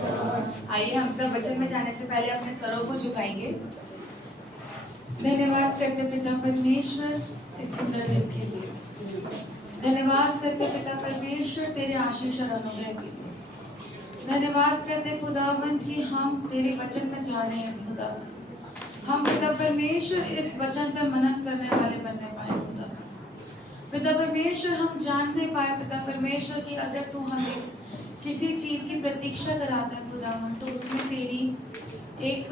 आइए हम सब वचन में जाने से पहले अपने स्वरों को झुकाएंगे। धन्यवाद करते पिता परमेश्वर इस सुंदर दिन के लिए। धन्यवाद करते पिता परमेश्वर तेरे आशीष और अनुग्रह के लिए। धन्यवाद करते खुदावंत कि हम तेरे वचन में जा रहे हैं खुदावंत। हम पिता परमेश्वर इस वचन पर मनन करने वाले बनने पाए खुदा। पिता परमेश्वर हम जान नहीं पाए पिता परमेश्वर कि अगर तू हमें किसी चीज की प्रतीक्षा कराता है खुदावन तो उसमें तेरी एक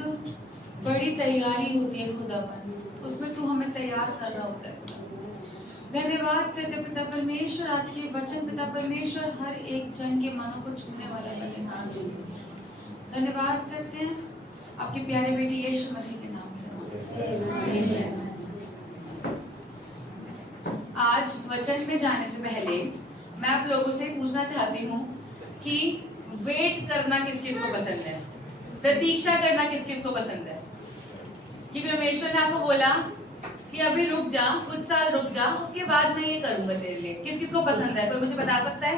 बड़ी तैयारी होती है खुदावन, उसमें तू हमें तैयार कर रहा होता है खुदा। धन्यवाद करते पिता परमेश्वर आज के वचन पिता परमेश्वर हर एक जन के मनों को छूने वाला बने मान। धन्यवाद करते हैं आपके प्यारे बेटे यीशु मसीह के नाम से। आज वचन में जाने से पहले मैं आप लोगों से पूछना चाहती हूँ कि वेट करना किस किस को पसंद है, प्रतीक्षा करना किस किस को पसंद है। कि परमेश्वर ने आपको बोला कि अभी रुक जा, कुछ साल रुक जा, उसके बाद मैं ये करूंगा तेरे लिए। किस किस को पसंद है, कोई मुझे बता सकता है?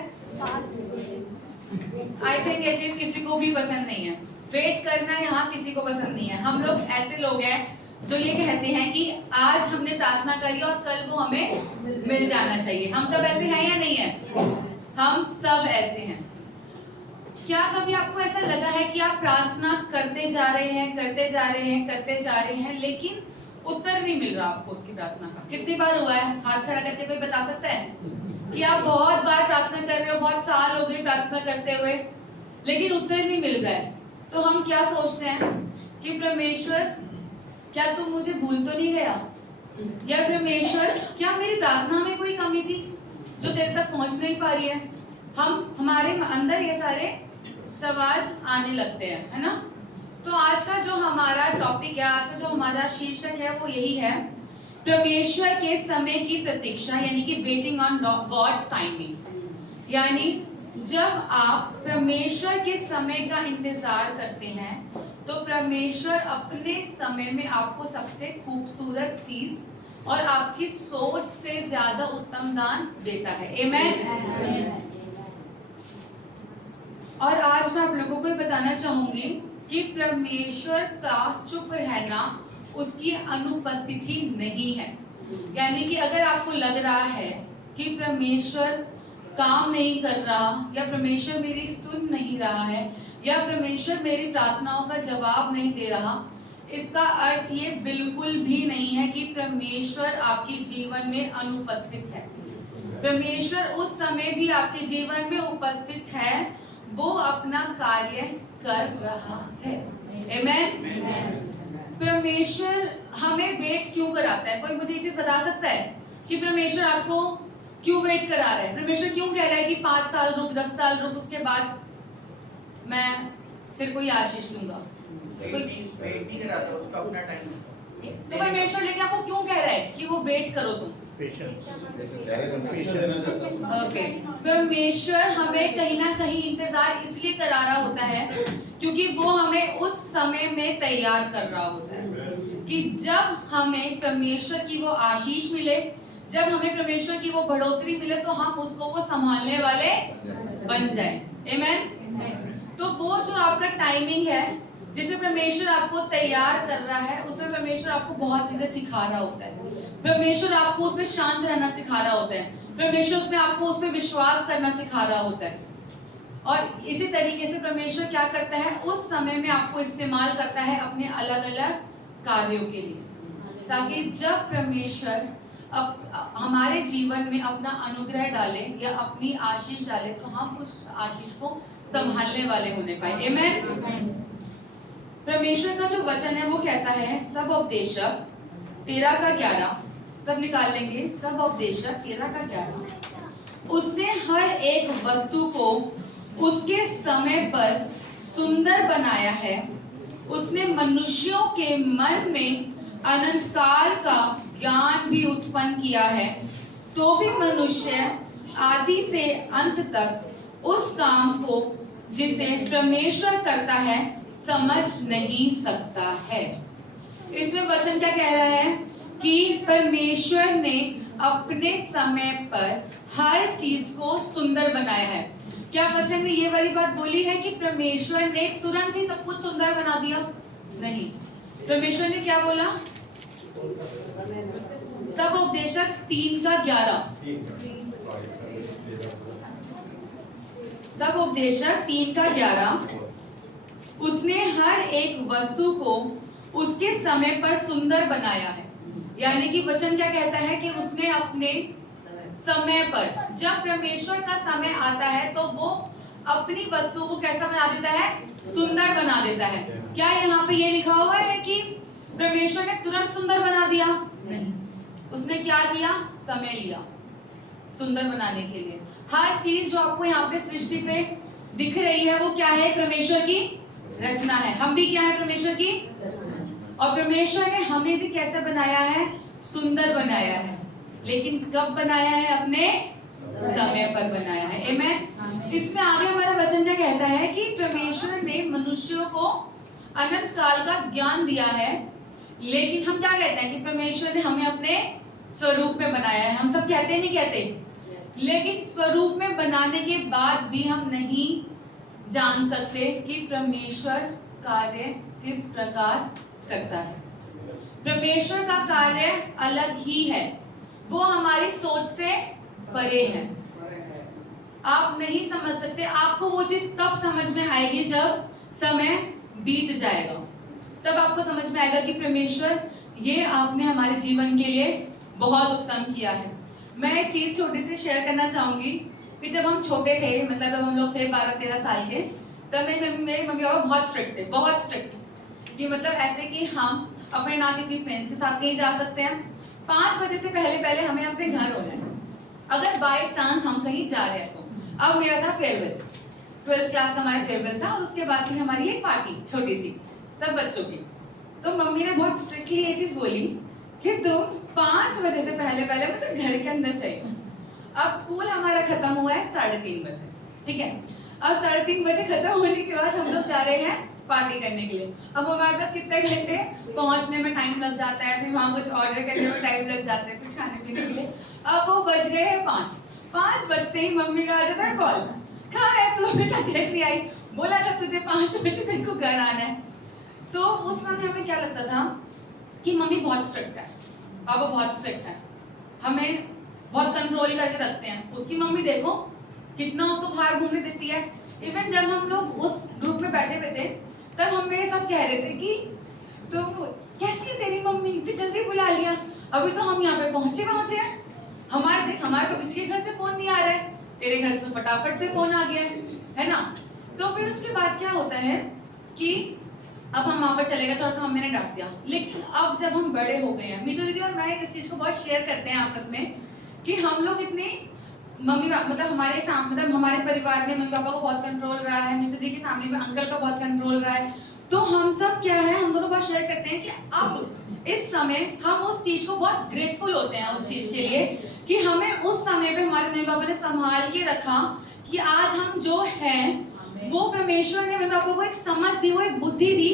आई थिंक ये चीज किसी को भी पसंद नहीं है। वेट करना यहाँ किसी को पसंद नहीं है। हम लोग ऐसे लोग हैं जो ये कहते हैं कि आज हमने प्रार्थना करी और कल वो हमें मिल जाना चाहिए। हम सब ऐसे हैं या नहीं है? हम सब ऐसे हैं। क्या कभी आपको ऐसा लगा है कि आप प्रार्थना करते जा रहे हैं लेकिन उत्तर नहीं मिल रहा आपको उसकी प्रार्थना का? कितनी बार हुआ है? हाथ खड़ा करके कोई बता सकता है कि आप बहुत बार प्रार्थना कर रहे हो, बहुत साल हो गए प्रार्थना करते हुए, लेकिन उत्तर नहीं मिल रहा है। तो हम क्या सोचते हैं कि परमेश्वर क्या तू मुझे भूल तो नहीं गया, या परमेश्वर क्या मेरी प्रार्थना में कोई कमी थी जो तेरे तक पहुंच नहीं पा रही है। हमारे अंदर ये सारे सवाल आने लगते हैं, है ना? तो आज का जो हमारा टॉपिक है, आज का जो हमारा शीर्षक है वो यही है, परमेश्वर के समय की प्रतीक्षा, यानी कि वेटिंग ऑन गॉड्स टाइमिंग। यानी जब आप परमेश्वर के समय का इंतजार करते हैं तो परमेश्वर अपने समय में आपको सबसे खूबसूरत चीज और आपकी सोच से ज्यादा उत्तम दान देता है। आमेन। और आज मैं आप लोगों को बताना चाहूंगी कि परमेश्वर का चुप रहना उसकी अनुपस्थिति नहीं है। यानी कि अगर आपको लग रहा है कि परमेश्वर काम नहीं कर रहा, या परमेश्वर मेरी सुन नहीं रहा है, या परमेश्वर मेरी प्रार्थनाओं का जवाब नहीं दे रहा, इसका अर्थ ये बिल्कुल भी नहीं है कि परमेश्वर आपके जीवन में अनुपस्थित है। परमेश्वर उस समय भी आपके जीवन में उपस्थित है, वो अपना कार्य कर रहा है। आमेन। परमेश्वर हमें वेट क्यों कराता है? कोई मुझे ये चीज बता सकता है कि परमेश्वर आपको क्यों वेट करा रहा है? परमेश्वर क्यों कह रहा है कि 5 साल रुक, 10 साल रुक, उसके बाद मैं तेरे को ये आशीष दूंगा? कोई वेट नहीं कराता, उसका अपना टाइम है। तो परमेश्वर लेकिन आपको क्यों कह रहा है कि वो वेट करो तुम? ओके। परमेश्वर हमें कहीं ना कहीं इंतजार इसलिए करा रहा होता है क्योंकि वो हमें उस समय में तैयार कर रहा होता है कि जब हमें परमेश्वर की वो आशीष मिले, जब हमें परमेश्वर की वो बढ़ोतरी मिले, तो हम उसको वो संभालने वाले बन जाए। आमेन। तो वो जो आपका टाइमिंग है जिसमें परमेश्वर आपको तैयार कर रहा है, उसमें परमेश्वर आपको बहुत चीजें सिखा रहा होता है। परमेश्वर आपको उसमें शांत रहना सिखा रहा होता है। परमेश्वर उसमें आपको उसमें विश्वास करना सिखा रहा होता है। और इसी तरीके से परमेश्वर क्या करता है, उस समय में आपको इस्तेमाल करता है अपने अलग अलग कार्यों के लिए, ताकि जब परमेश्वर हमारे जीवन में अपना अनुग्रह डाले या अपनी आशीष डाले तो हम उस आशीष को संभालने वाले होने पाए। आमेन। परमेश्वर का जो वचन है वो कहता है, सब उपदेशक 13:11, सब निकाल लेंगे। सब उपदेशक 13:11, उसने हर एक वस्तु को उसके समय पर सुंदर बनाया है। उसने मनुष्यों के मन में अनंत काल का ज्ञान भी उत्पन्न किया है, तो भी मनुष्य आदि से अंत तक उस काम को जिसे परमेश्वर करता है समझ नहीं सकता है। इसमें वचन क्या कह रहा है कि परमेश्वर ने अपने समय पर हर चीज को सुंदर बनाया है। क्या वचन में ये वाली बात बोली है कि परमेश्वर ने तुरंत ही सब कुछ सुंदर बना दिया? नहीं। परमेश्वर ने क्या बोला? सब उपदेशक 3:11। सब उपदेशक 3:11, उसने हर एक वस्तु को उसके समय पर सुंदर बनाया है। यानी कि वचन क्या कहता है कि उसने अपने समय पर, जब परमेश्वर का समय आता है तो वो अपनी वस्तु को कैसा बना देता है? सुंदर बना देता है। क्या यहाँ पे ये लिखा हुआ है कि परमेश्वर ने तुरंत सुंदर बना दिया? नहीं। उसने क्या किया? समय लिया सुंदर बनाने के लिए। हर चीज जो आपको यहाँ पे सृष्टि पे दिख रही है वो क्या है? परमेश्वर की रचना है। हम भी क्या है? परमेश्वर की। और परमेश्वर ने हमें भी कैसे बनाया है? सुंदर बनाया है। लेकिन कब बनाया है? अपने समय पर बनाया है। आमीन। इसमें आगे हमारा वचन क्या कहता है कि परमेश्वर ने मनुष्यों को अनंत काल का ज्ञान दिया है, लेकिन हम क्या कहते हैं कि परमेश्वर ने हमें अपने स्वरूप में बनाया है। हम सब कहते हैं, नहीं कहते? लेकिन स्वरूप में बनाने के बाद भी हम नहीं जान सकते कि परमेश्वर कार्य किस प्रकार करता है। परमेश्वर का कार्य अलग ही है, वो हमारी सोच से परे है। आप नहीं समझ सकते। आपको वो चीज तब समझ में आएगी जब समय बीत जाएगा, तब आपको समझ में आएगा कि परमेश्वर ये आपने हमारे जीवन के लिए बहुत उत्तम किया है। मैं एक चीज छोटी सी शेयर करना चाहूंगी कि जब हम छोटे थे, मतलब जब हम लोग थे 12-13 साल के, तब मेरे मम्मी पापा बहुत स्ट्रिक्ट थे, बहुत स्ट्रिक्ट, कि मतलब ऐसे कि हम अपने ना किसी फ्रेंड्स के साथ कहीं जा सकते हैं, 5 बजे से पहले हमें अपने घर होना है। अगर बाय चांस हम कहीं जा रहे हैं तो, अब मेरा था फेयरवेल, 12th क्लास का हमारा फेयरवेल था, और उसके बाद की हमारी एक पार्टी छोटी सी सब बच्चों की। तो मम्मी ने बहुत स्ट्रिक्टली ये चीज बोली कि तुम 5 बजे से पहले मुझे घर के अंदर चाहिए। अब स्कूल हमारा खत्म हुआ है 3:30 बजे, ठीक है? अब 3:30 बजे खत्म होने के बाद हम लोग जा रहे हैं पार्टी करने के लिए। अब हमारे पास कितने घंटे, पहुंचने में टाइम लग जाता है, फिर वहां कुछ ऑर्डर करने में टाइम लग जाता है, कुछ खाने पीने के लिए। अब वो बज गए हैं 5 बजते ही मम्मी का आ जाता है कॉल, कहाँ है तू, अभी तक घर नहीं आई, बोला था तुझे 5 बजे तेरे को घर आना है। तो उस समय हमें क्या लगता था कि मम्मी बहुत स्ट्रिक्ट है, पापा बहुत स्ट्रिक्ट है, हमें बहुत कंट्रोल करके रखते हैं। उसकी मम्मी देखो कितना उसको बाहर घूमने देती है। इवन जब हम लोग उस ग्रुप में बैठे हुए थे तब हमें सब कह रहे थे कि तुम कैसी है तेरी मम्मी, इतनी जल्दी बुला लिया, अभी तो हम यहाँ पे पहुंचे हैं। हमारे तो किसी के घर से फोन नहीं आ रहा है, तेरे घर से फटाफट से फोन आ गया है ना? तो फिर उसके बाद क्या होता है कि अब हम वहां पर चले गए, थोड़ा सा मम्मी ने डांट दिया। लेकिन अब जब हम बड़े हो गए हैं, मीतू दीदी और मैं इस चीज को बहुत शेयर करते हैं आपस में कि हम लोग इतने मतलब हमारे परिवार में मम्मी पापा को बहुत कंट्रोल रहा है, मीतू दीदी की फैमिली में अंकल का बहुत कंट्रोल रहा है। तो हम सब क्या है, हम दोनों बहुत शेयर करते हैं कि अब इस समय हम उस चीज को बहुत ग्रेटफुल होते हैं उस चीज के लिए कि हमें उस समय पे हमारे मम्मी पापा ने संभाल के रखा कि आज हम जो हैं वो परमेश्वर ने मम्मी पापा को एक समझ दी, वो एक बुद्धि दी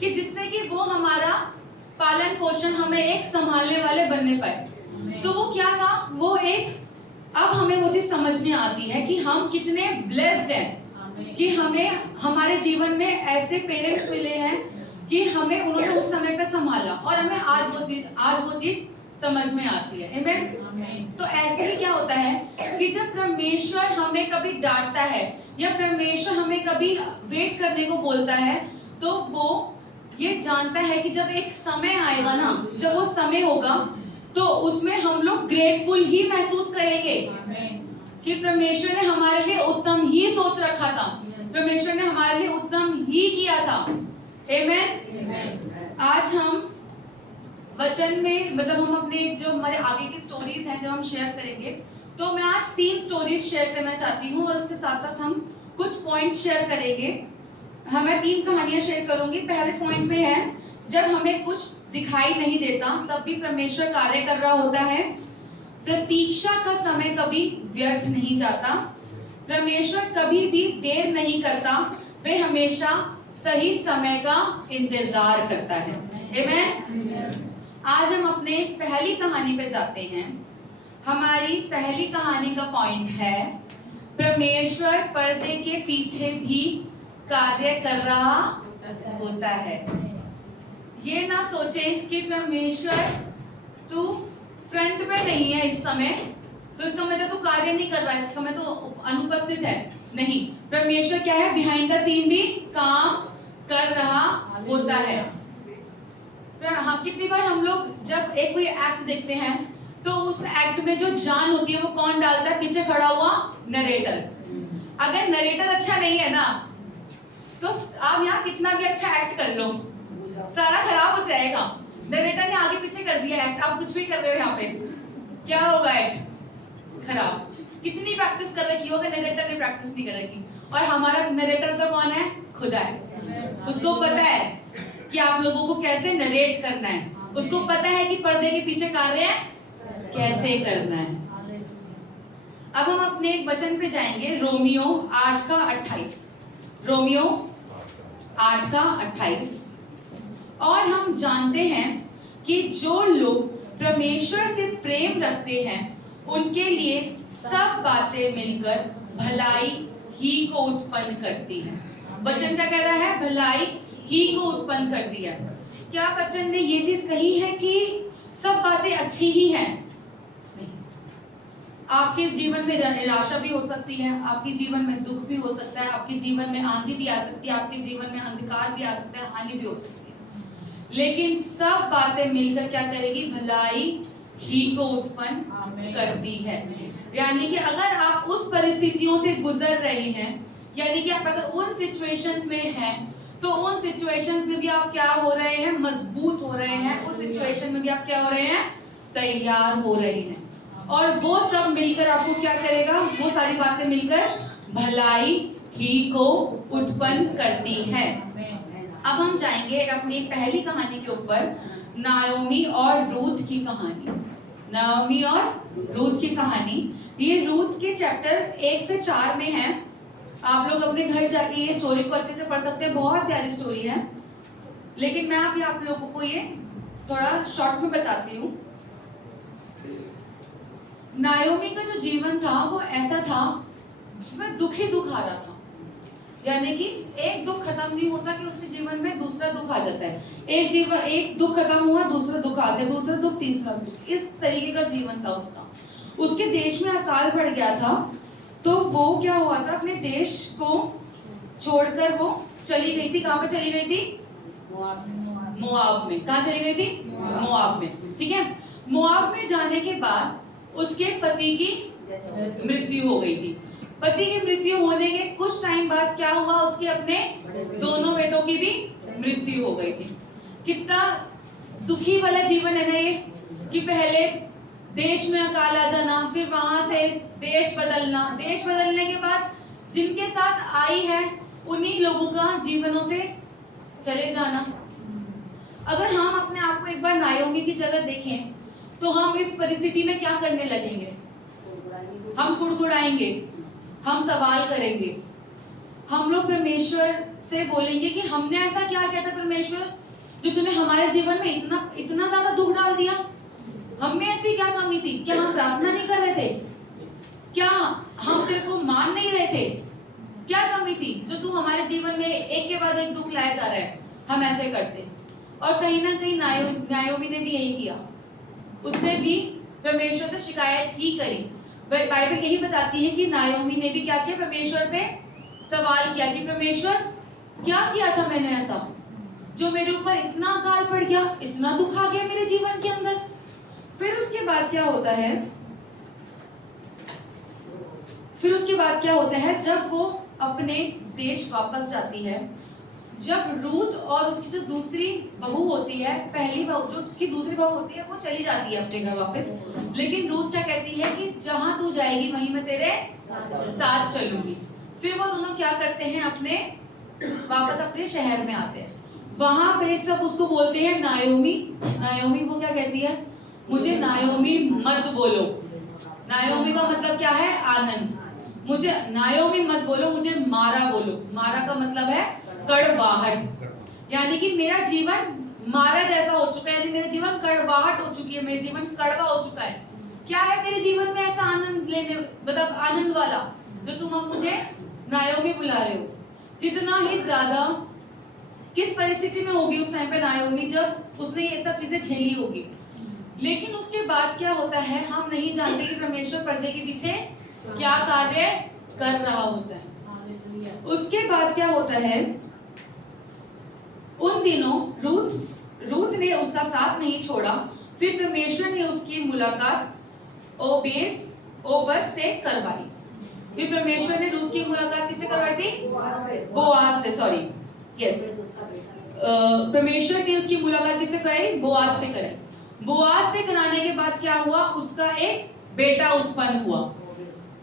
कि जिससे कि वो हमारा पालन पोषण हमें एक संभालने वाले बनने पाए। तो वो क्या था, वो एक, अब हमें वो चीज समझ में आती है कि हम कितने ब्लेस्ड हैं कि हमें हमारे जीवन में ऐसे पेरेंट्स मिले हैं कि हमें उन्होंने उस समय पे संभाला और हमें आज वो चीज समझ में आती है। आमीन। तो ऐसे ही क्या होता है कि जब परमेश्वर हमें कभी डांटता है या परमेश्वर हमें कभी वेट करने को बोलता है, तो वो ये जानता है कि जब एक समय आएगा ना, जब वो समय होगा तो उसमें हम लोग ग्रेटफुल ही महसूस करेंगे कि परमेश्वर ने हमारे लिए उत्तम ही सोच रखा था, परमेश्वर ने हमारे लिए उत्तम ही किया था। आमीन। आज हम वचन में, मतलब हम अपने जो हमारे आगे की स्टोरीज हैं जब हम शेयर करेंगे, तो मैं आज 3 स्टोरीज शेयर करना चाहती हूँ और उसके साथ साथ हम कुछ पॉइंट्स शेयर करेंगे। मैं 3 कहानियां शेयर करूंगी। पहले पॉइंट में है, जब हमें कुछ दिखाई नहीं देता तब भी परमेश्वर कार्य कर रहा होता है। प्रतीक्षा का समय कभी व्यर्थ नहीं जाता। परमेश्वर कभी भी देर नहीं करता, वे हमेशा सही समय का इंतजार करता है। आमीन। आज हम अपने पहली कहानी पे जाते हैं। हमारी पहली कहानी का पॉइंट है, परमेश्वर पर्दे के पीछे भी कार्य कर रहा होता है। ये ना सोचे कि परमेश्वर तू फ्रंट में नहीं है इस समय, तो इसका मतलब तू कार्य नहीं कर रहा है, इसका मतलब तो अनुपस्थित है। नहीं, परमेश्वर क्या है, बिहाइंड द सीन भी काम कर रहा होता है। हाँ, कितनी बार हम लोग जब एक कोई एक्ट देखते हैं तो उस एक्ट में जो जान होती है वो कौन डालता है, पीछे खड़ा हुआ नरेटर। अगर नरेटर अच्छा नहीं है ना तो आप यहाँ कितना भी अच्छा एक्ट कर लो, सारा खराब हो जाएगा। नरेटर ने आगे पीछे कर दिया एक्ट, आप कुछ भी कर रहे हो यहाँ पे, क्या होगा, एक्ट खराब। कितनी प्रैक्टिस कर रखी होगा, नरेटर ने प्रैक्टिस नहीं कर रखी। और हमारा नरेटर तो कौन है, खुदा है। उसको पता है कि आप लोगों को कैसे नरेट करना है, उसको पता है कि पर्दे के पीछे कार्य कैसे करना है। अब हम अपने एक वचन पे जाएंगे, रोमियो 8:28। रोमियो 8:28। और हम जानते हैं कि जो लोग परमेश्वर से प्रेम रखते हैं उनके लिए सब बातें मिलकर भलाई ही को उत्पन्न करती हैं। वचन क्या कह रहा है, भलाई ही को उत्पन्न कर रही है। क्या वचन ने ये चीज कही है कि सब बातें अच्छी ही हैं? नहीं, आपके जीवन में निराशा भी हो सकती है, आपके जीवन में दुख भी हो सकता है, आपके जीवन में आंधी भी आ सकती है, आपके जीवन में अंधकार भी आ सकता है, हानि भी हो सकती है। लेकिन सब बातें मिलकर क्या करेगी, भलाई ही को उत्पन्न करती है। यानी कि अगर आप उस परिस्थितियों से गुजर रहे हैं, यानी कि आप अगर उन सिचुएशंस में हैं, तो उन सिचुएशंस में भी आप क्या हो रहे हैं, मजबूत हो रहे हैं। उस सिचुएशन में भी आप क्या हो रहे हैं, तैयार हो रहे हैं। और वो सब मिलकर आपको क्या करेगा, वो सारी बातें मिलकर भलाई ही को उत्पन्न करती है। अब हम जाएंगे अपनी पहली कहानी के ऊपर, नाओमी और रूथ की कहानी। नाओमी और रूथ की कहानी, ये रूथ के चैप्टर 1 से 4 में है। आप लोग अपने घर जाके ये स्टोरी को अच्छे से पढ़ सकते हैं, बहुत प्यारी स्टोरी है। लेकिन मैं अभी आप लोगों को ये थोड़ा शॉर्ट में बताती हूँ। नाओमी का जो जीवन था वो ऐसा था जिसमें दुख ही दुख आ रहा था। यानी कि एक दुख खत्म नहीं होता कि उसके जीवन में दूसरा दुख आ जाता है। एक दुख खत्म हुआ, दूसरा दुख आ गया, दूसरा दुख, तीसरा दुख, इस तरीके का जीवन था उसका। उसके देश में अकाल पड़ गया था, तो वो क्या हुआ था, अपने देश को छोड़कर वो चली गई थी। कहाँ पे चली गई थी, मोआब में। कहाँ चली गई थी, मोआब में। ठीक है, मोआब में जाने के बाद उसके पति की मृत्यु हो गई थी। पति की मृत्यु होने के कुछ टाइम बाद क्या हुआ, उसके अपने दोनों बेटों की भी मृत्यु हो गई थी। कितना दुखी वाला जीवन है ना ये, कि पहले देश में अकाल आ जाना, फिर वहां से देश बदलना, देश बदलने के बाद जिनके साथ आई है उन्हीं लोगों का जीवनों से चले जाना। अगर हम अपने आप को एक बार नाओमी की जगह देखें तो हम इस परिस्थिति में क्या करने लगेंगे, हम कुड़कुड़ाएंगे, हम सवाल करेंगे, हम लोग परमेश्वर से बोलेंगे कि हमने ऐसा क्या किया था परमेश्वर जो तूने हमारे जीवन में इतना ज्यादा दुख डाल दिया। हम में ऐसी क्या कमी थी, क्या हम प्रार्थना नहीं कर रहे थे, क्या हम तेरे को मान नहीं रहे थे, क्या कमी थी जो तू हमारे जीवन में एक के बाद एक दुख लाया जा रहा है, हम ऐसे करते। और कहीं ना कहीं नाओमी ने भी यही किया, उसने भी परमेश्वर से शिकायत ही करी। बाइबल यही बताती है कि नाओमी ने भी क्या किया, परमेश्वर पे सवाल किया कि परमेश्वर क्या किया था मैंने ऐसा जो मेरे ऊपर इतना अकाल पड़ गया, इतना दुख आ गया मेरे जीवन के अंदर। फिर उसके बाद क्या होता है, जब वो अपने देश वापस जाती है, जब रूथ और उसकी जो दूसरी बहू होती है, पहली बहू जो उसकी दूसरी बहू होती है, वो चली जाती है अपने घर वापस। लेकिन रूथ क्या कहती है कि जहां तू जाएगी वहीं मैं तेरे साथ चलूंगी। फिर वो दोनों क्या करते हैं, वापस अपने शहर में आते हैं। वहां पे सब उसको बोलते हैं नाओमी। नाओमी वो क्या कहती है, मुझे नाओमी मत बोलो। नाओमी का मतलब क्या है, आनंद। मुझे नाओमी मत बोलो, मुझे मारा बोलो। मारा का मतलब है कड़वाहट, यानी कि मेरा जीवन मारा जैसा हो चुका है, यानी मेरा जीवन कड़वाहट हो चुकी है, मेरा जीवन कड़वा हो चुका है। क्या है मेरे जीवन में ऐसा आनंद लेने, मतलब आनंद वाला, जो तुम अब मुझे नायोमी बुला रहे हो। कितना ही ज्यादा किस परिस्थिति में होगी उस टाइम पे नायोमी जब उसने ये सब चीजें झेली होगी। लेकिन उसके बाद क्या होता है हम नहीं जानते कि परमेश्वर पर्दे के पीछे क्या कार्य कर रहा होता है। उसके बाद क्या होता है, उन दिनों रूथ ने उसका साथ नहीं छोड़ा। फिर परमेश्वर ने उसकी मुलाकात ओबस से करवाई। फिर परमेश्वर ने रूथ की मुलाकात किससे करवाई थी? बोआज से, सॉरी, यस। परमेश्वर ने उसकी मुलाकात किससे कराई? बोआज से कराई। बोआज से कराने के बाद क्या हुआ, उसका एक बेटा उत्पन्न हुआ।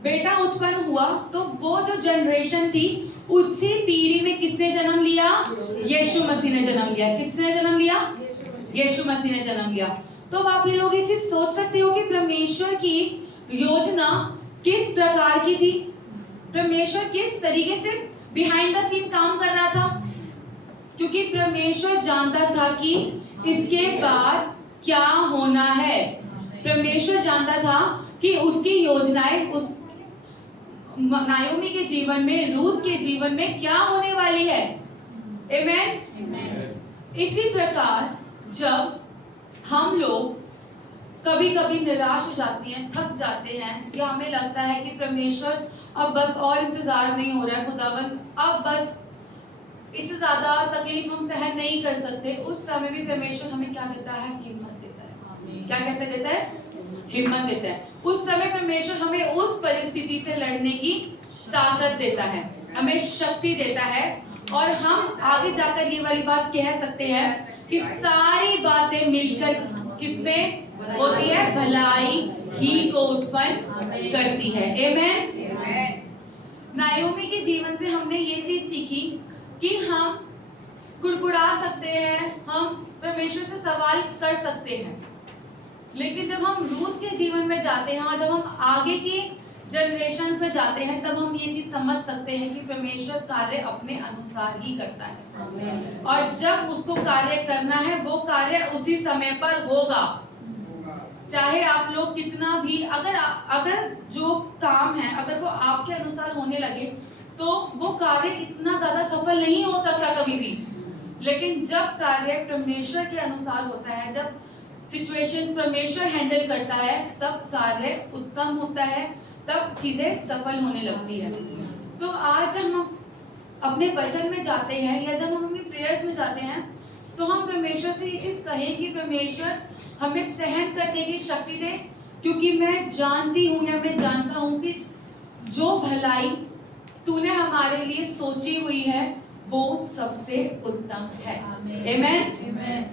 बेटा उत्पन्न हुआ तो वो जो जनरेशन थी उसी पीढ़ी में किसने जन्म लिया? यीशु मसीह ने जन्म लिया। किसने जन्म लिया? यीशु मसीह ने जन्म लिया। तो आप ये लोग ये चीज सोच सकते हो कि परमेश्वर की योजना किस प्रकार की थी, परमेश्वर किस तरीके से बिहाइंड द सीन काम कर रहा था। क्योंकि परमेश्वर जानता था कि इसके बाद क्या होना है। परमेश्वर जानता था कि उसकी योजनाएं उस नायोमी के जीवन में, रूथ के जीवन में क्या होने वाली है। आमेन। इसी प्रकार जब हम लोग कभी कभी निराश हो जाते हैं, थक जाते हैं, या हमें लगता है कि परमेश्वर अब बस और इंतजार नहीं हो रहा है, खुदावन अब बस इससे ज्यादा तकलीफ हम सहन नहीं कर सकते, उस समय भी परमेश्वर हमें क्या देता है? हिम्मत देता है। क्या कहते देता है? हिम्मत देता है। उस समय परमेश्वर हमें उस परिस्थिति से लड़ने की ताकत देता है, हमें शक्ति देता है, और हम आगे जाकर ये वाली बात कह सकते हैं कि सारी बातें मिलकर किसमें होती है? भलाई ही को उत्पन्न करती है। आमेन। नायोमी के जीवन से हमने ये चीज सीखी कि हम कुड़कुड़ा सकते हैं, हम परमेश्वर से सवाल कर सकते हैं, लेकिन जब हम रूथ के जीवन में जाते हैं, जब हम आगे की जनरेशंस में जाते हैं, तब हम ये चीज समझ सकते हैं कि परमेश्वर कार्य अपने अनुसार ही करता है, और जब उसको कार्य करना है वो कार्य उसी समय पर होगा। चाहे आप लोग कितना भी, अगर जो काम है अगर वो आपके अनुसार होने लगे तो वो कार्य इतना ज्यादा सफल नहीं हो सकता कभी भी। लेकिन जब कार्य परमेश्वर के अनुसार होता है, जब सिचुएशंस परमेश्वर हैंडल करता है, तब कार्य उत्तम होता है, तब चीजें सफल होने लगती है। तो आज हम अपने वचन में जाते हैं या जब हम अपनी प्रेयर्स में जाते हैं, तो हम परमेश्वर से ये चीज कहें कि परमेश्वर हमें सहन करने की शक्ति दे, क्योंकि मैं जानती हूँ या मैं जानता हूँ कि जो भलाई तूने हमारे लिए सोची हुई है वो सबसे उत्तम है। आमेन।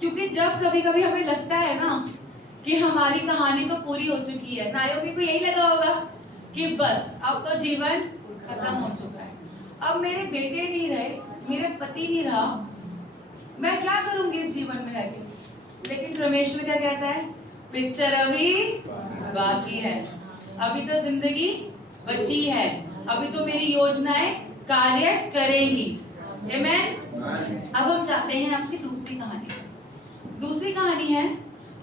क्योंकि जब कभी कभी हमें लगता है ना कि हमारी कहानी तो पूरी हो चुकी है, नायोमी को यही लगा होगा कि बस अब तो जीवन खत्म हो चुका है, अब मेरे बेटे नहीं रहे, मेरे पति नहीं रहा, मैं क्या करूंगी इस जीवन में रहकर। लेकिन परमेश्वर क्या कहता है? पिक्चर अभी बाकी है, अभी तो जिंदगी बची है, अभी तो मेरी योजनाएं कार्य करेंगी। आमेन। अब हम जाते हैं अपनी दूसरी कहानी। दूसरी कहानी है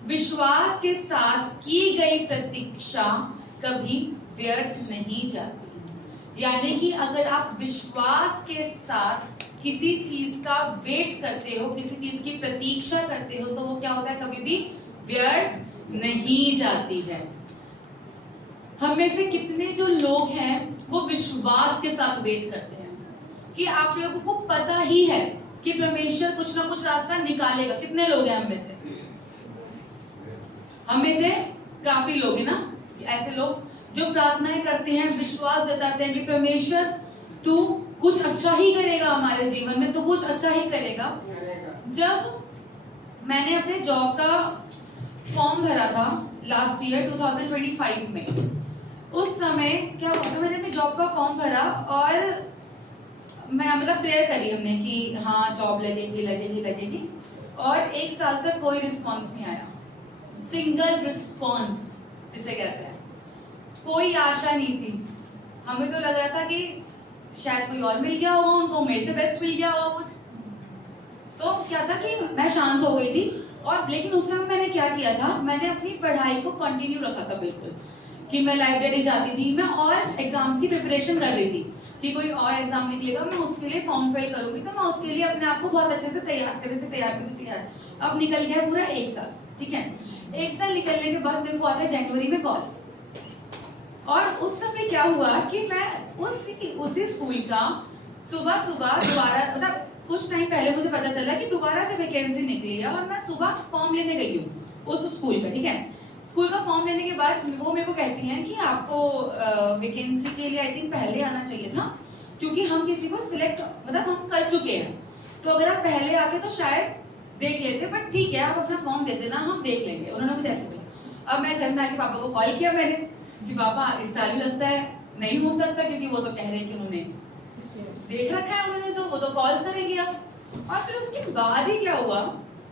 विश्वास के साथ की गई प्रतीक्षा कभी व्यर्थ नहीं जाती। यानी कि अगर आप विश्वास के साथ किसी चीज का वेट करते हो, किसी चीज की प्रतीक्षा करते हो, तो वो क्या होता है? कभी भी व्यर्थ नहीं जाती है। हम में से कितने जो लोग हैं वो विश्वास के साथ वेट करते हैं कि आप लोगों को पता ही है कि परमेश्वर कुछ ना कुछ रास्ता निकालेगा। कितने लोग हैं हम में से? हम में से काफी लोग हैं ना ऐसे लोग जो प्रार्थनाएं करते हैं, विश्वास जताते हैं कि परमेश्वर तू कुछ अच्छा ही करेगा हमारे जीवन में, तो कुछ अच्छा ही करेगा। जब मैंने अपने जॉब का फॉर्म भरा था लास्ट ईयर 2025 में, उस समय क्या हुआ था, मैंने अपने जॉब का फॉर्म भरा और मैं मतलब प्रेयर करी हमने कि हाँ जॉब लगेगी, और 1 साल तक कोई रिस्पॉन्स नहीं आया। सिंगल रिस्पॉन्स जिसे कहते हैं, कोई आशा नहीं थी। हमें तो लग रहा था कि शायद कोई और मिल गया होगा उनको, मेरे से बेस्ट मिल गया होगा कुछ। तो क्या था कि मैं शांत हो गई थी, और लेकिन उस समय मैंने क्या किया था, मैंने अपनी पढ़ाई को कंटिन्यू रखा था बिल्कुल, कि मैं लाइब्रेरी जाती थी, मैं और एग्जाम्स की प्रिपरेशन कर रही थी कि कोई और एग्जाम निकलेगा, मैं उसके लिए फॉर्म फिल करूंगी, तो मैं उसके लिए अपने आप को बहुत अच्छे से तैयार कर रही थी। अब निकल गया पूरा 1 साल, ठीक है। 1 साल निकलने के बाद मेरे को आता है जनवरी में कॉल, और उस समय क्या हुआ कि मैं उसी स्कूल का सुबह दोबारा, मतलब कुछ टाइम पहले मुझे पता चला कि दोबारा से वैकेंसी निकली है, और मैं सुबह फॉर्म लेने गई हूँ उस स्कूल का, ठीक है। स्कूल का फॉर्म लेने के बाद वो मेरे को कहती हैं कि आपको वैकेंसी के लिए आई थिंक पहले आना चाहिए था, क्योंकि हम किसी को सिलेक्ट मतलब हम कर चुके हैं, तो अगर आप पहले आते तो शायद देख लेते, बट ठीक है आप अपना फॉर्म दे देना, हम देख लेंगे। उन्होंने मुझे ऐसे बोला। अब मैं घर में आके पापा को कॉल किया मैंने कि पापा इस साल भी लगता है नहीं हो सकता, क्योंकि वो तो कह रहे हैं कि उन्होंने देख रखा है उन्होंने, तो वो तो कॉल्स करेंगे अब। और फिर उसके बाद ही क्या हुआ,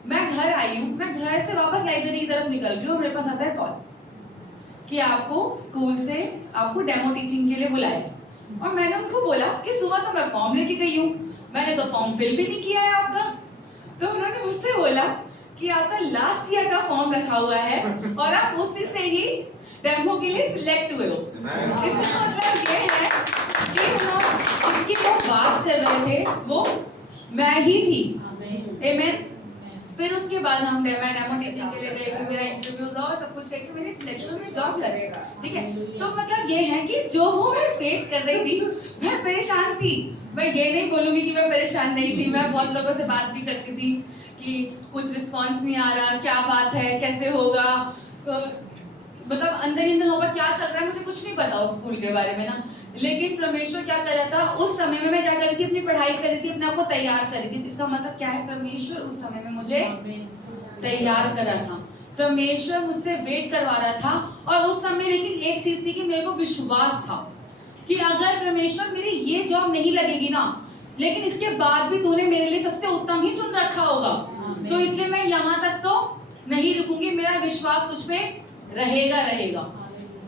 मैं घर आई हूँ, मैं घर से वापस लाइब्रेरी की तरफ निकल रही हूँ, मेरे पास आता है कॉल कि आपको स्कूल से आपको डेमो टीचिंग के लिए बुलाया है। और मैंने उनको बोला कि सुबह तो मैं फॉर्म लेके गई हूँ, मैंने तो फॉर्म फिल भी नहीं किया है आपका। तो उन्होंने मुझसे बोला कि आपका लास्ट ईयर का फॉर्म रखा हुआ है और आप उसी से ही डेमो के लिए सिलेक्ट हुए हो। इसका मतलब ये है कि हम इसकी जो बात कर रहे थे वो मैं ही थी। आमीन। फिर उसके बाद हम डेमो टीचिंग के लिए गए, फिर मेरा इंटरव्यू हुआ और सब कुछ करके मेरी सिलेक्शन में जॉब लगेगा, ठीक है। तो मतलब ये है कि जो वो मैं वेट कर रही थी, मैं परेशान थी। मैं ये नहीं बोलूंगी कि मैं परेशान नहीं थी, मैं बहुत लोगों से बात भी करती थी कि कुछ रिस्पॉन्स नहीं आ रहा, क्या बात है, कैसे होगा, मतलब अंदर ही अंदर होगा क्या चल रहा है, मुझे कुछ नहीं पता उस स्कूल के बारे में ना। लेकिन परमेश्वर क्या कर रहा था उस समय में, मैं क्या कर रही थी, अपनी पढ़ाई कर रही थी, अपने आप को तैयार कर रही थी। इसका मतलब क्या है, परमेश्वर उस समय में मुझे तैयार कर रहा था, परमेश्वर मुझसे वेट करवा रहा था। और उस समय लेकिन एक चीज थी कि मेरे को विश्वास था कि अगर परमेश्वर मेरी ये जॉब नहीं लगेगी ना, लेकिन इसके बाद भी तूने मेरे लिए सबसे उत्तम ही चुन रखा होगा, तो इसलिए मैं यहाँ तक तो नहीं रुकूंगी, मेरा विश्वास तुझ पे रहेगा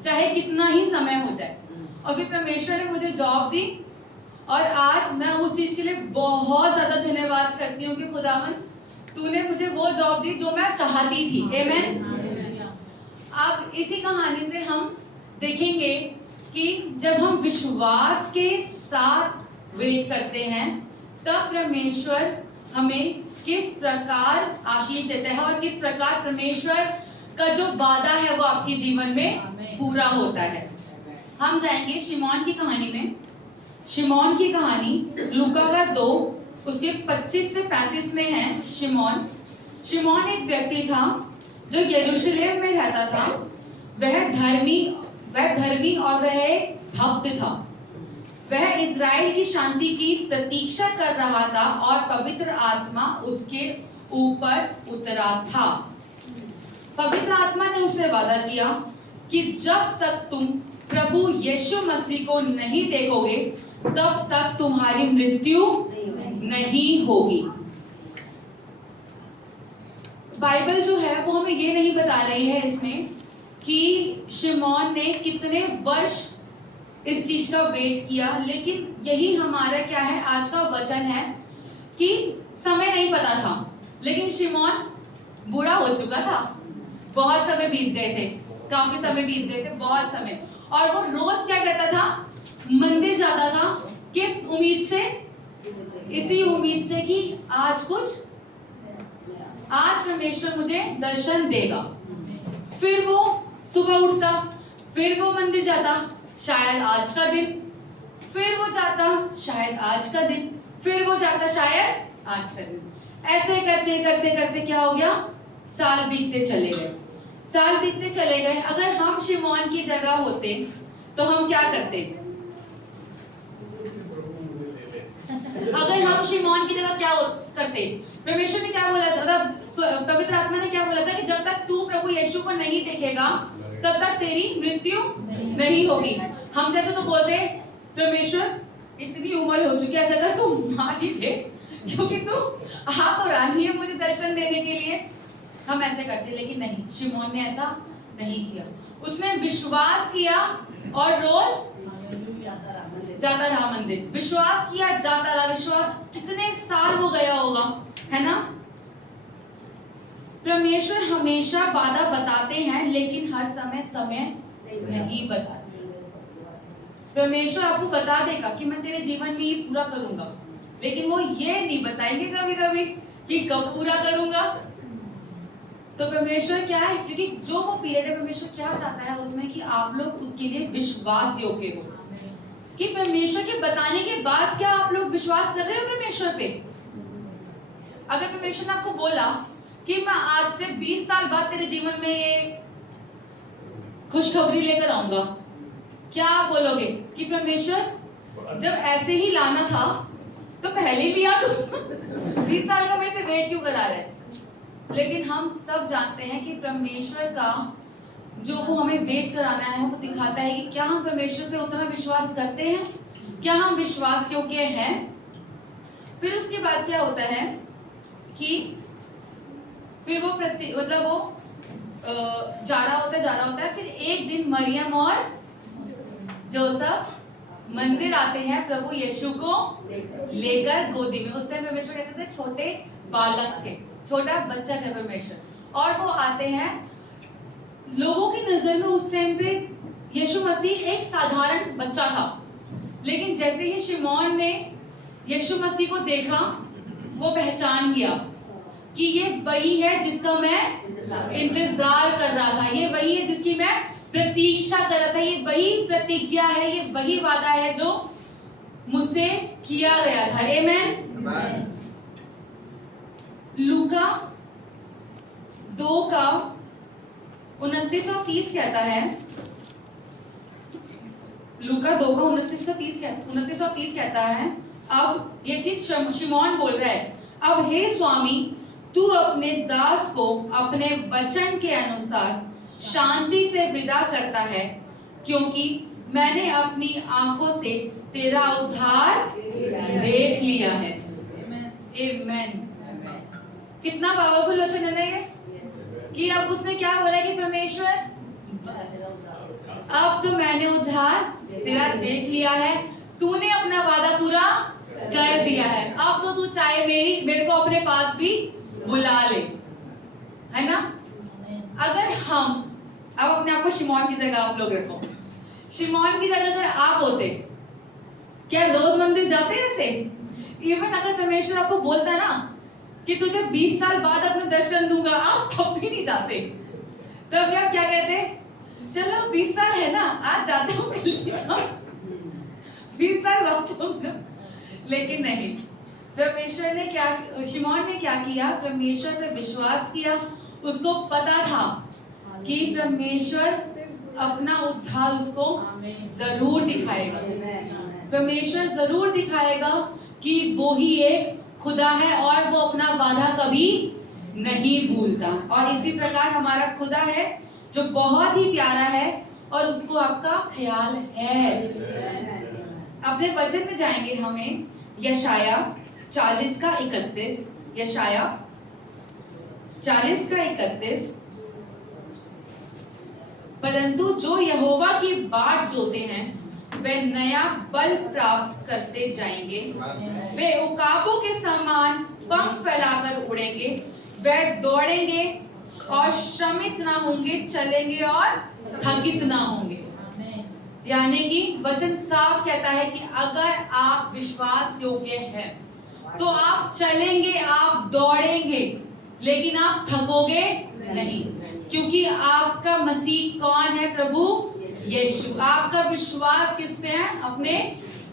चाहे कितना ही समय हो जाए। और फिर परमेश्वर ने मुझे जॉब दी, और आज मैं उस चीज के लिए बहुत ज्यादा धन्यवाद करती हूँ कि खुदावन तूने मुझे वो जॉब दी जो मैं चाहती थी। आमीन। अब इसी कहानी से हम देखेंगे कि जब हम विश्वास के साथ वेट करते हैं तब परमेश्वर हमें किस प्रकार आशीष देता है, और किस प्रकार परमेश्वर का जो वादा है वो आपके जीवन में पूरा होता है। हम जाएंगे शिमोन की कहानी में। शिमोन की कहानी लूका का 2 उसके 25 से 35 में है। शिमोन एक व्यक्ति था जो यरूशलेम में रहता था। वह धर्मी और वह एक भक्त था। वह इज़राइल की शांति की प्रतीक्षा कर रहा था और पवित्र आत्मा उसके ऊपर उतरा था। पवित्र आत्मा ने उससे वादा किया कि जब तक तुम प्रभु यीशु मसीह को नहीं देखोगे तब तक तुम्हारी मृत्यु नहीं होगी। बाइबल जो है वो हमें ये नहीं बता रही है इसमें कि शिमोन ने कितने वर्ष इस चीज का वेट किया, लेकिन यही हमारा क्या है आज का वचन है कि समय नहीं पता था, लेकिन शिमोन बूढ़ा हो चुका था, बहुत समय बीत गए थे, काफी समय बीत गए थे, बहुत समय। और वो रोज क्या करता था, मंदिर जाता था। किस उम्मीद से? इसी उम्मीद से कि आज परमेश्वर मुझे दर्शन देगा। फिर वो सुबह उठता, फिर वो मंदिर जाता, शायद आज का दिन, फिर वो जाता, शायद आज का दिन, फिर वो जाता, शायद आज का दिन। ऐसे करते करते करते क्या हो गया, साल बीतते चले गए। अगर हम शिमोन की जगह होते तो हम क्या करते? अगर हम शिमोन की जगह क्या करते? परमेश्वर ने क्या बोला था, मतलब पवित्र आत्मा ने क्या बोला था कि जब तक तू प्रभु यीशु को नहीं देखेगा तब तक तेरी मृत्यु नहीं होगी। हम जैसे तो बोलते परमेश्वर इतनी उम्र हो चुकी है, ऐसा कर तू मार ही दे, क्योंकि तू आ तो रही है मुझे दर्शन देने के लिए। हम ऐसे करते, लेकिन नहीं, शिमोन ने ऐसा नहीं किया। उसने विश्वास किया और रोज जाता रहा मंदिर, विश्वास किया, जाता रहा। विश्वास कितने साल वो गया होगा, है ना। परमेश्वर हमेशा वादा बताते हैं, लेकिन हर समय नहीं बताते। परमेश्वर आपको बता देगा कि मैं तेरे जीवन में ये पूरा करूंगा, लेकिन वो ये नहीं बताएंगे कभी कभी कि कब पूरा करूंगा। तो परमेश्वर क्या है, क्योंकि जो वो पीरियड है, परमेश्वर क्या चाहता है उसमें कि आप लोग उसके लिए विश्वास योग्य हो, कि परमेश्वर के बताने के बाद क्या आप लोग विश्वास कर रहे हो परमेश्वर पे। अगर परमेश्वर ने आपको बोला कि मैं आज से 20 साल बाद तेरे जीवन में ये खुशखबरी लेकर आऊंगा, क्या आप बोलोगे कि परमेश्वर जब ऐसे ही लाना था तो पहले ही लिया, तो 20 साल का मेरे से वेट क्यों करा रहे। लेकिन हम सब जानते हैं कि परमेश्वर का जो वो हमें वेट कराना है वो दिखाता है कि क्या हम परमेश्वर पे उतना विश्वास करते हैं, क्या हम विश्वास योग्य हैं। फिर उसके बाद क्या होता है कि फिर वो जा रहा होता है। फिर एक दिन मरियम और जोसेफ मंदिर आते हैं प्रभु यीशु को लेकर गोदी में। उस टाइम परमेश्वर कैसे थे, छोटे बालक थे, छोटा बच्चा था परमेश्वर, और वो आते हैं। लोगों की नजर में उस टाइम पे यीशु मसीह एक साधारण बच्चा था, लेकिन जैसे ही शिमोन ने यीशु मसीह को देखा, वो पहचान गया कि ये वही है जिसका मैं इंतजार कर रहा था, ये वही है जिसकी मैं प्रतीक्षा कर रहा था, ये वही प्रतिज्ञा है, ये वही वादा है जो मुझसे किया गया था। आमेन। लूका 2:29 और 30 कहता है, लूका 2:29 और 30 कहता है, अब ये चीज शिमोन बोल रहा है, अब हे स्वामी, तू अपने दास को अपने वचन के अनुसार शांति से विदा करता है, क्योंकि मैंने अपनी आंखों से तेरा उद्धार देख लिया है। आमेन। कितना पावरफुल वचन है ना ये, कि अब उसने क्या बोला कि परमेश्वर बस अब तो मैंने उद्धार तेरा देख लिया है, तूने अपना वादा पूरा कर दिया है, अब तो तू चाहे मेरे को अपने पास भी बुला ले, है ना। अगर हम अब अपने आप को शिमोन की जगह आप लोग रखो, शिमोन की जगह अगर आप होते, क्या रोज मंदिर जाते ऐसे? इवन अगर परमेश्वर आपको बोलता ना कि तुझे 20 साल बाद अपने दर्शन दूंगा, आप तब भी नहीं जाते। तब भी आप क्या कहते, चलो 20 साल है ना, आज जाता हूँ, कल नहीं जाऊँ, 20 साल बाद जाऊंगा। लेकिन नहीं, परमेश्वर ने क्या, शिमोन ने क्या किया, परमेश्वर पे विश्वास किया। उसको पता था कि परमेश्वर अपना उद्धार उसको जरूर दिखाएगा, परमेश्वर जरूर दिखाएगा कि वो ही एक खुदा है और वो अपना वादा कभी नहीं भूलता। और इसी प्रकार हमारा खुदा है जो बहुत ही प्यारा है और उसको आपका ख्याल है। अपने वचन में जाएंगे हमें यशाया 40:31, यशाया 40:31, परंतु जो यहोवा की बाट जोते हैं वे नया बल प्राप्त करते जाएंगे, वे उकाबों के समान पंख फैलाकर उड़ेंगे, वे दौड़ेंगे और श्रमित ना होंगे, चलेंगे और थकित ना होंगे। यानी कि वचन साफ कहता है कि अगर आप विश्वास योग्य हैं तो आप चलेंगे, आप दौड़ेंगे, लेकिन आप थकोगे नहीं, क्योंकि आपका मसीह कौन है, प्रभु यीशु। आपका विश्वास किस पे है, अपने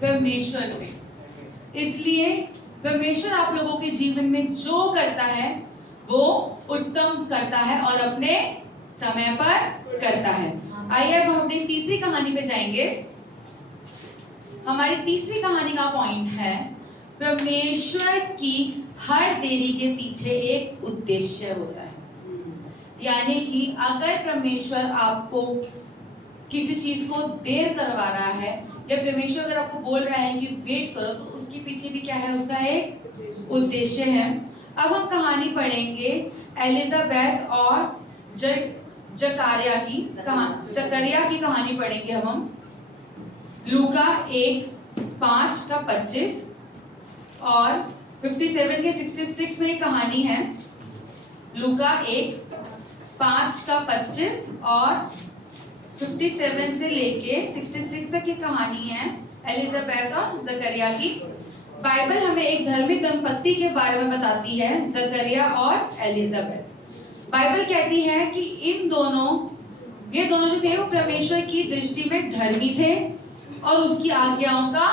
परमेश्वर पे। इसलिए परमेश्वर आप लोगों के जीवन में जो करता है वो उत्तम करता है और अपने समय पर करता है। आइए अब हम अपनी तीसरी कहानी पे जाएंगे। हमारी तीसरी कहानी का पॉइंट है, परमेश्वर की हर देरी के पीछे एक उद्देश्य होता है। यानी कि अगर परमेश्वर आपको किसी चीज को देर करवा रहा है, या परमेश्वर अगर आपको बोल रहा है कि वेट करो, तो उसके पीछे भी क्या है, उसका एक उद्देश्य है। अब हम कहानी पढ़ेंगे एलिजाबेथ और जकरिया की कहानी पढ़ेंगे हम लूका 1:5-25 और 57 के 66 में कहानी है। लूका 1:5-25 और 57 से लेके 66 तक की कहानी है एलिजाबेथ और जकरिया की। बाइबल हमें एक धार्मिक दंपत्ति के बारे में बताती है, जकरिया और एलिजाबेथ। बाइबल कहती है कि ये दोनों जो थे वो परमेश्वर की दृष्टि में धर्मी थे और उसकी आज्ञाओं का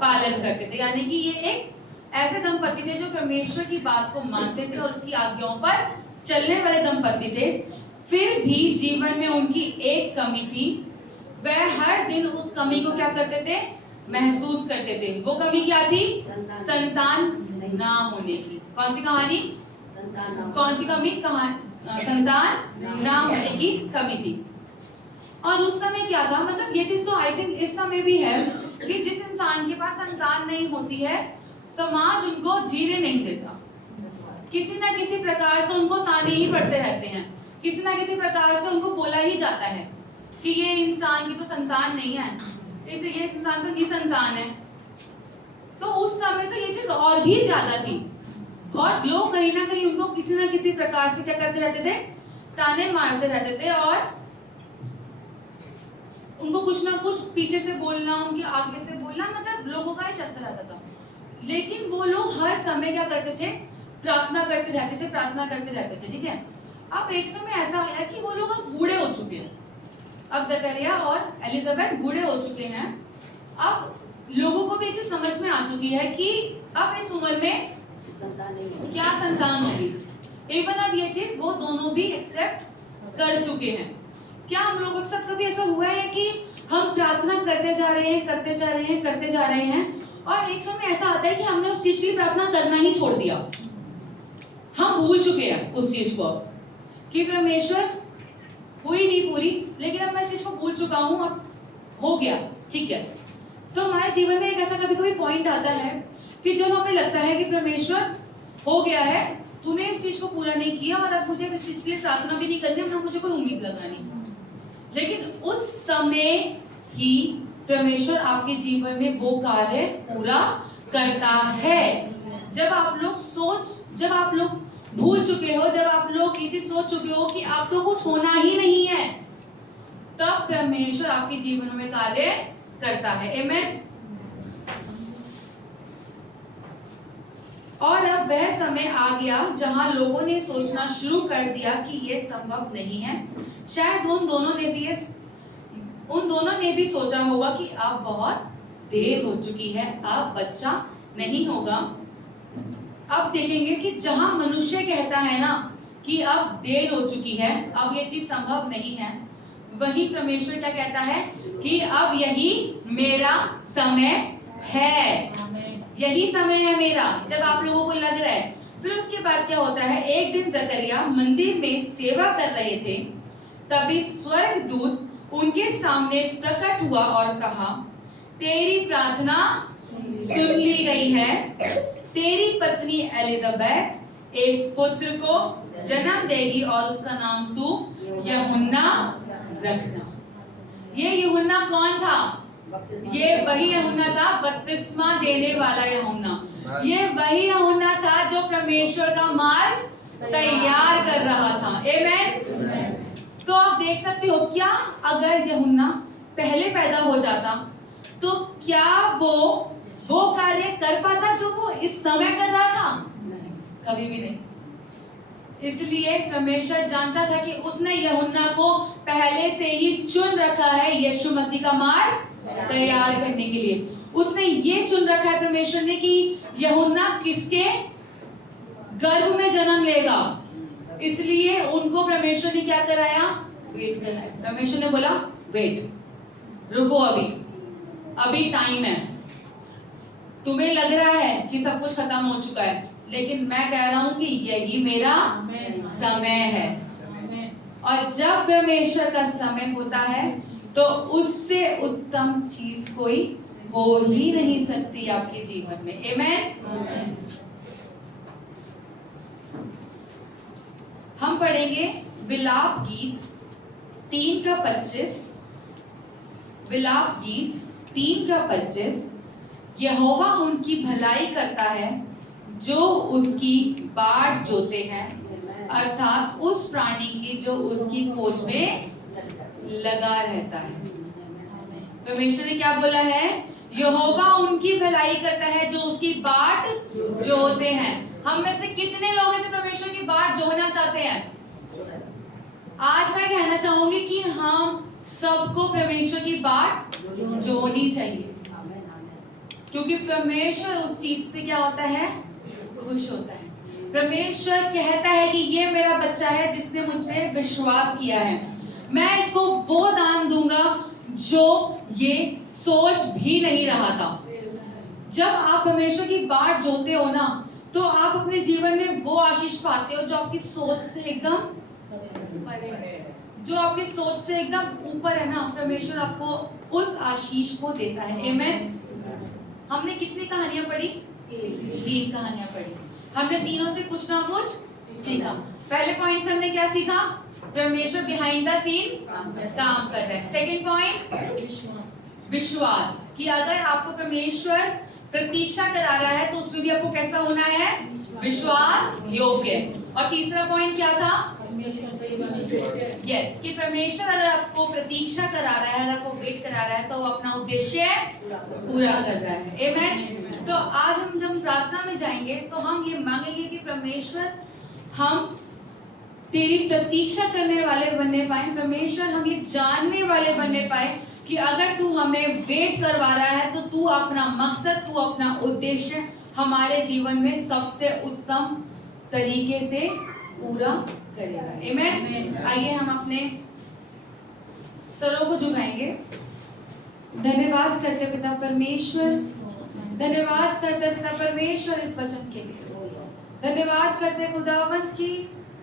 पालन करते थे। यानी कि ये एक ऐसे दंपत्ति थे जो परमेश्वर की बात को मानते थे और उसकी आज्ञाओं पर चलने वाले दंपत्ति थे। फिर भी जीवन में उनकी एक कमी थी। वह हर दिन उस कमी को क्या करते थे? महसूस करते थे। वो कमी क्या थी? संतान ना होने की। कौन सी कहानी? कौन सी कमी? संतान ना होने की कमी थी। और उस समय क्या था, मतलब ये चीज तो आई थिंक इस समय भी है कि जिस इंसान के पास संतान नहीं होती है, समाज उनको जीने नहीं देता। किसी ना किसी प्रकार से उनको ताने ही पड़ते रहते हैं, किसी ना किसी प्रकार से उनको बोला ही जाता है कि ये इंसान की तो संतान नहीं है, इसलिए ये इंसान तो निसंतान है। तो उस समय तो ये चीज और भी ज्यादा थी और लोग कहीं ना कहीं उनको किसी ना किसी प्रकार से क्या करते रहते थे? ताने मारते रहते थे और उनको कुछ ना कुछ पीछे से बोलना, उनके आगे से बोलना, मतलब लोगों का ही चलता रहता था। लेकिन वो लोग हर समय क्या करते थे? प्रार्थना करते रहते थे। ठीक है। अब एक समय ऐसा आया कि वो लोग अब बूढ़े हो चुके हैं। अब जकरिया और एलिजाबेथ बूढ़े हो चुके हैं। अब लोगों को भी ये चीज समझ में आ चुकी है कि अब इस उम्र में क्या संतान होगी। इवन अब ये चीज वो दोनों भी एक्सेप्ट कर चुके हैं। क्या हम लोगों के साथ कभी ऐसा हुआ है कि हम प्रार्थना करते जा रहे हैं और एक समय ऐसा आता है कि हमने उस चीज की प्रार्थना करना ही छोड़ दिया। हम भूल चुके हैं उस चीज को कि परमेश्वर हुई नहीं पूरी, लेकिन अब मैं इस चीज को भूल चुका हूं, अब हो गया, ठीक है। तो हमारे जीवन में एक ऐसा कभी पॉइंट आता है कि जब हमें लगता है कि परमेश्वर हो गया है, तूने इस चीज को पूरा नहीं किया और अब मुझे इस चीज के लिए प्रार्थना भी नहीं करनी, अब मुझे कोई उम्मीद लगानी। लेकिन उस समय ही परमेश्वर आपके जीवन में वो कार्य पूरा करता है। जब आप लोग भूल चुके हो, जब आप लोग ये चीज सोच चुके हो कि आप तो कुछ होना ही नहीं है, तब परमेश्वर आपके जीवन में कार्य करता है। आमीन। और अब वह समय आ गया जहां लोगों ने सोचना शुरू कर दिया कि यह संभव नहीं है। शायद उन दोनों ने भी सोचा होगा कि अब बहुत देर हो चुकी है, अब बच्चा नहीं होगा। अब देखेंगे कि जहां मनुष्य कहता है ना कि अब देर हो चुकी है, अब ये चीज संभव नहीं है, वही परमेश्वर क्या कहता है कि अब यही मेरा समय है, यही समय है मेरा, जब आप लोगों को लग रहा है। फिर उसके बाद क्या होता है? एक दिन जकरिया मंदिर में सेवा कर रहे थे, तभी स्वर्गदूत उनके सामने प्रकट हुआ और कहा, तेरी प्रार्थना सुन ली गई है। तेरी पत्नी एलिजाबेथ एक पुत्र को जन्म देगी और उसका नाम तू यूहन्ना रखना। ये यूहन्ना कौन था? ये वही यूहन्ना था, बपतिस्मा देने वाला यूहन्ना। ये वही यूहन्ना था जो परमेश्वर का मार्ग तैयार कर रहा था। आमीन। तो आप देख सकते हो, क्या अगर यूहन्ना पहले पैदा हो जाता तो क्या वो कार्य कर पाता जो वो इस समय कर रहा था? कभी भी नहीं। इसलिए परमेश्वर जानता था कि उसने यूहन्ना को पहले से ही चुन रखा है यीशु मसीह का मार्ग तैयार करने के लिए। उसने ये चुन रखा है परमेश्वर ने कि यूहन्ना किसके गर्भ में जन्म लेगा। इसलिए उनको परमेश्वर ने क्या कराया? वेट कराया। परमेश्वर ने बोला वेट, रुको, अभी टाइम है। तुम्हें लग रहा है कि सब कुछ खत्म हो चुका है, लेकिन मैं कह रहा हूं कि यही मेरा समय है। और जब परमेश्वर का समय होता है तो उससे उत्तम चीज कोई हो ही नहीं सकती आपके जीवन में। आमीन। हम पढ़ेंगे विलाप गीत 3:25। विलाप गीत 3:25। यहोवा उनकी भलाई करता है जो उसकी बाट जोते हैं, अर्थात उस प्राणी की जो उसकी खोज में लगा रहता है। परमेश्वर ने क्या बोला है? यहोवा उनकी भलाई करता है जो उसकी बाट जोहते हैं। हम में से कितने लोग हैं जो परमेश्वर की बाट जोहना चाहते हैं? आज मैं कहना चाहूंगी कि हम सबको परमेश्वर की बाट जोहनी चाहिए, क्योंकि परमेश्वर उस चीज से क्या होता है? खुश होता है। परमेश्वर कहता है कि ये मेरा बच्चा है जिसने मुझ पे विश्वास किया है, मैं इसको वो दान दूंगा जो ये सोच भी नहीं रहा था। जब आप परमेश्वर की बाट जोते हो ना, तो आप अपने जीवन में वो आशीष पाते हो जो आपकी सोच से एकदम परे है, जो आपकी सोच से एकदम ऊपर है ना। परमेश्वर आपको उस आशीष को देता है। आमेन। हमने कितनी कहानियां पढ़ी? 3 कहानियां पढ़ी। हमने तीनों से कुछ ना कुछ सीखा। पहले पॉइंट से हमने क्या सीखा? परमेश्वर बिहाइंड द सीन काम कर रहा है। सेकंड पॉइंट विश्वास, कि अगर आपको परमेश्वर प्रतीक्षा करा रहा है तो उसमें भी आपको कैसा होना है? विश्वास योग्य। और तीसरा पॉइंट क्या था? यस, कि परमेश्वर अगर आपको प्रतीक्षा करा रहा है, अगर आपको वेट करा रहा है, तो वो अपना उद्देश्य पूरा कर रहा है। आमेन। तो आज हम जब प्रार्थना में जाएंगे तो हम ये मांगेंगे कि परमेश्वर हम तेरी प्रतीक्षा करने वाले बनने पाए। परमेश्वर हम ये जानने वाले बनने पाए कि अगर तू हमें वेट करवा रहा है तो तू अपना मकसद, तू अपना उद्देश्य हमारे जीवन में सबसे उत्तम तरीके से पूरा करेगा। आमेन। आइए हम अपने सरों को झुकाएंगे। धन्यवाद करते पिता परमेश्वर, धन्यवाद करते पिता परमेश्वर इस वचन के लिए। धन्यवाद करते खुदावंत की